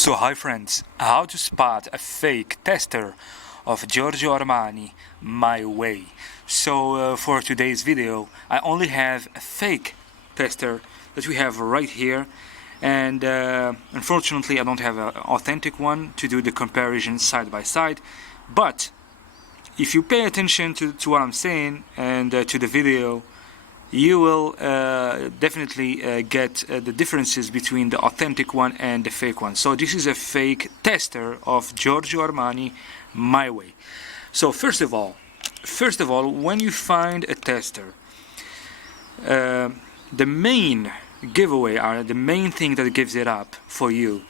So hi friends, how to spot a fake tester of Giorgio Armani my way. So for today's video I only have a fake tester that we have right here, and unfortunately I don't have an authentic one to do the comparison side by side. But if you pay attention to what I'm saying and to the video, you will definitely get the differences between the authentic one and the fake one. So this is a fake tester of Giorgio Armani my way. So first of all, when you find a tester, the main giveaway, or the main thing that gives it up for you,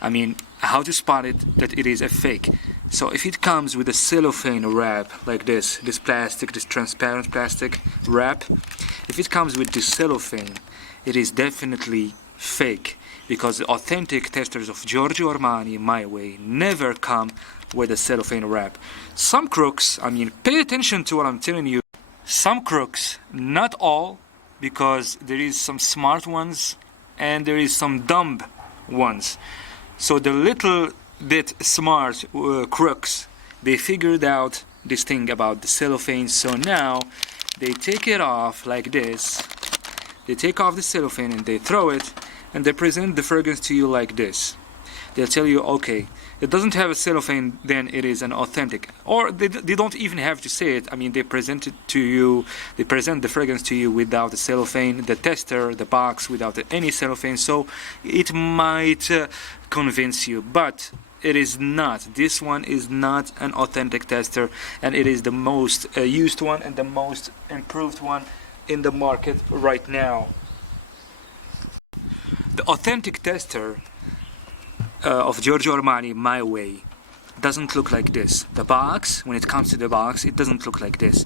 I mean, how to spot it that it is a fake. So if it comes with a cellophane wrap like this plastic, this transparent plastic wrap, if it comes with this cellophane, it is definitely fake, because the authentic testers of Giorgio Armani my way never come with a cellophane wrap. Some crooks, I mean, pay attention to what I'm telling you, some crooks, not all, because there is some smart ones and there is some dumb ones. So the little bit smart crooks, they figured out this thing about the cellophane. So now they take it off like this. They take off the cellophane and they throw it, and they present the fragrance to you like this. They'll tell you, okay, it doesn't have a cellophane, then it is an authentic. Or they don't even have to say it. I mean, they present it to you, they present the fragrance to you without the cellophane, the tester, the box without any cellophane. So it might convince you, but it is not. This one is not an authentic tester, and it is the most used one and the most improved one in the market right now. The authentic tester of Giorgio Armani my way doesn't look like this. The box, when it comes to the box, it doesn't look like this.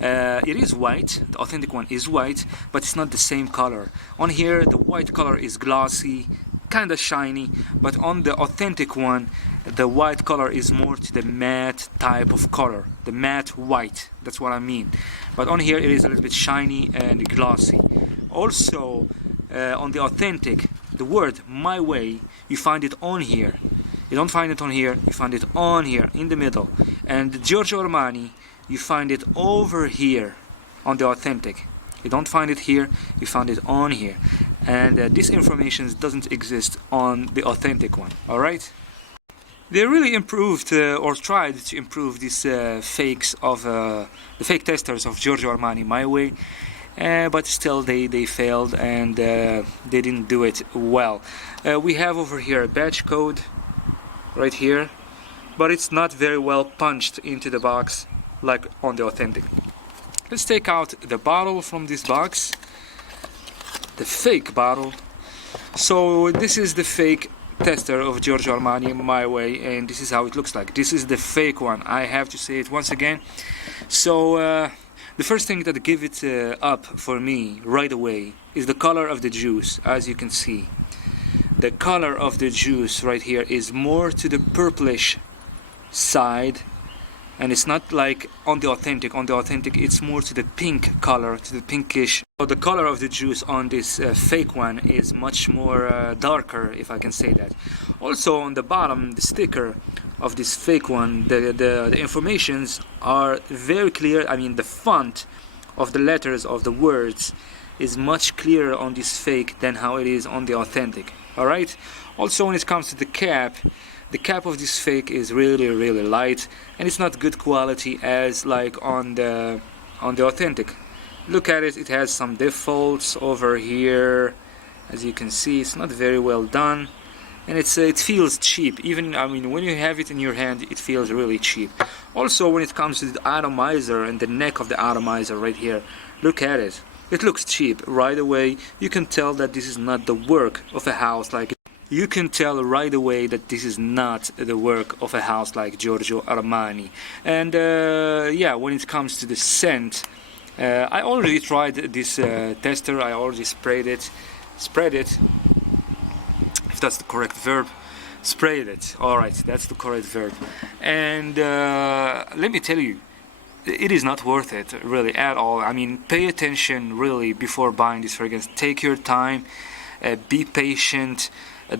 It is white, the authentic one is white, but it's not the same color. On here the white color is glossy, kinda shiny, but on the authentic one the white color is more to the matte type of color, the matte white, that's what I mean. But on here it is a little bit shiny and glossy. Also on the authentic, the word my way, you find it on here. You don't find it on here, you find it on here in the middle. And the Giorgio Armani, you find it over here on the authentic. You don't find it here, you find it on here. And this information doesn't exist on the authentic one. Alright? They really improved or tried to improve these fakes of the fake testers of Giorgio Armani my way. But still they failed, and they didn't do it well. We have over here a batch code right here, but it's not very well punched into the box like on the authentic. Let's take out the bottle from this box, the fake bottle. So this is the fake tester of Giorgio Armani my way, and this is how it looks like. This is the fake one, I have to say it once again. So the first thing that give it up for me right away is the color of the juice. As you can see, the color of the juice right here is more to the purplish side, and it's not like on the authentic. On the authentic it's more to the pink color, to the pinkish. So the color of the juice on this fake one is much more darker, if I can say that. Also on the bottom, the sticker of this fake one, the informations are very clear. I mean, the font of the letters of the words is much clearer on this fake than how it is on the authentic. Alright? Also when it comes to the cap of this fake is really light, and it's not good quality as like on the authentic. Look at it, it has some defaults over here. As you can see, it's not very well done. And it feels cheap. Even, I mean, when you have it in your hand, it feels really cheap. Also, when it comes to the atomizer and the neck of the atomizer right here, look at it. It looks cheap right away. You can tell that this is not the work of a house like. You can tell right away that this is not the work of a house like Giorgio Armani. And yeah, when it comes to the scent, I already tried this tester. I already spread it. That's the correct verb. Sprayed it. Alright, that's the correct verb. And let me tell you, it is not worth it really at all. I mean, pay attention really before buying this fragrance. Take your time, be patient,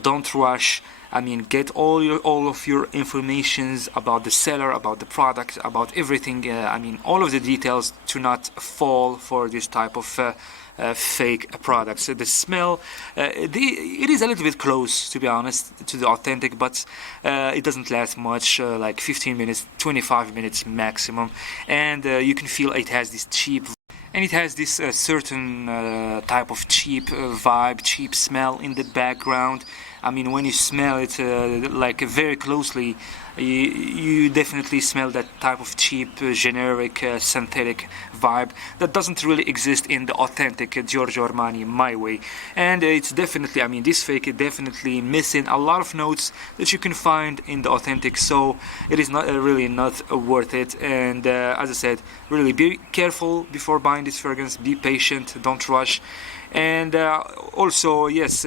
don't rush. I mean, get all of your informations about the seller, about the product, about everything. I mean, all of the details to not fall for this type of fake products. The smell, it is a little bit close, to be honest, to the authentic, but it doesn't last much, like 15 minutes, 25 minutes maximum, and you can feel it has this cheap, and it has this certain type of cheap vibe, cheap smell in the background. I mean, when you smell it like very closely, you definitely smell that type of cheap, generic, synthetic vibe that doesn't really exist in the authentic Giorgio Armani My Way. And it's definitely, I mean, this fake is definitely missing a lot of notes that you can find in the authentic, so it is not really not worth it. And as I said, really be careful before buying this fragrance, be patient, don't rush. And also, yes,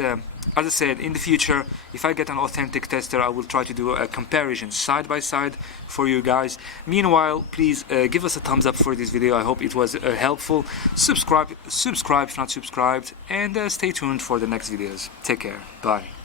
as I said, in the future, if I get an authentic tester, I will try to do a comparison side by side for you guys. Meanwhile, please give us a thumbs up for this video. I hope it was helpful. Subscribe if not subscribed, and stay tuned for the next videos. Take care. Bye.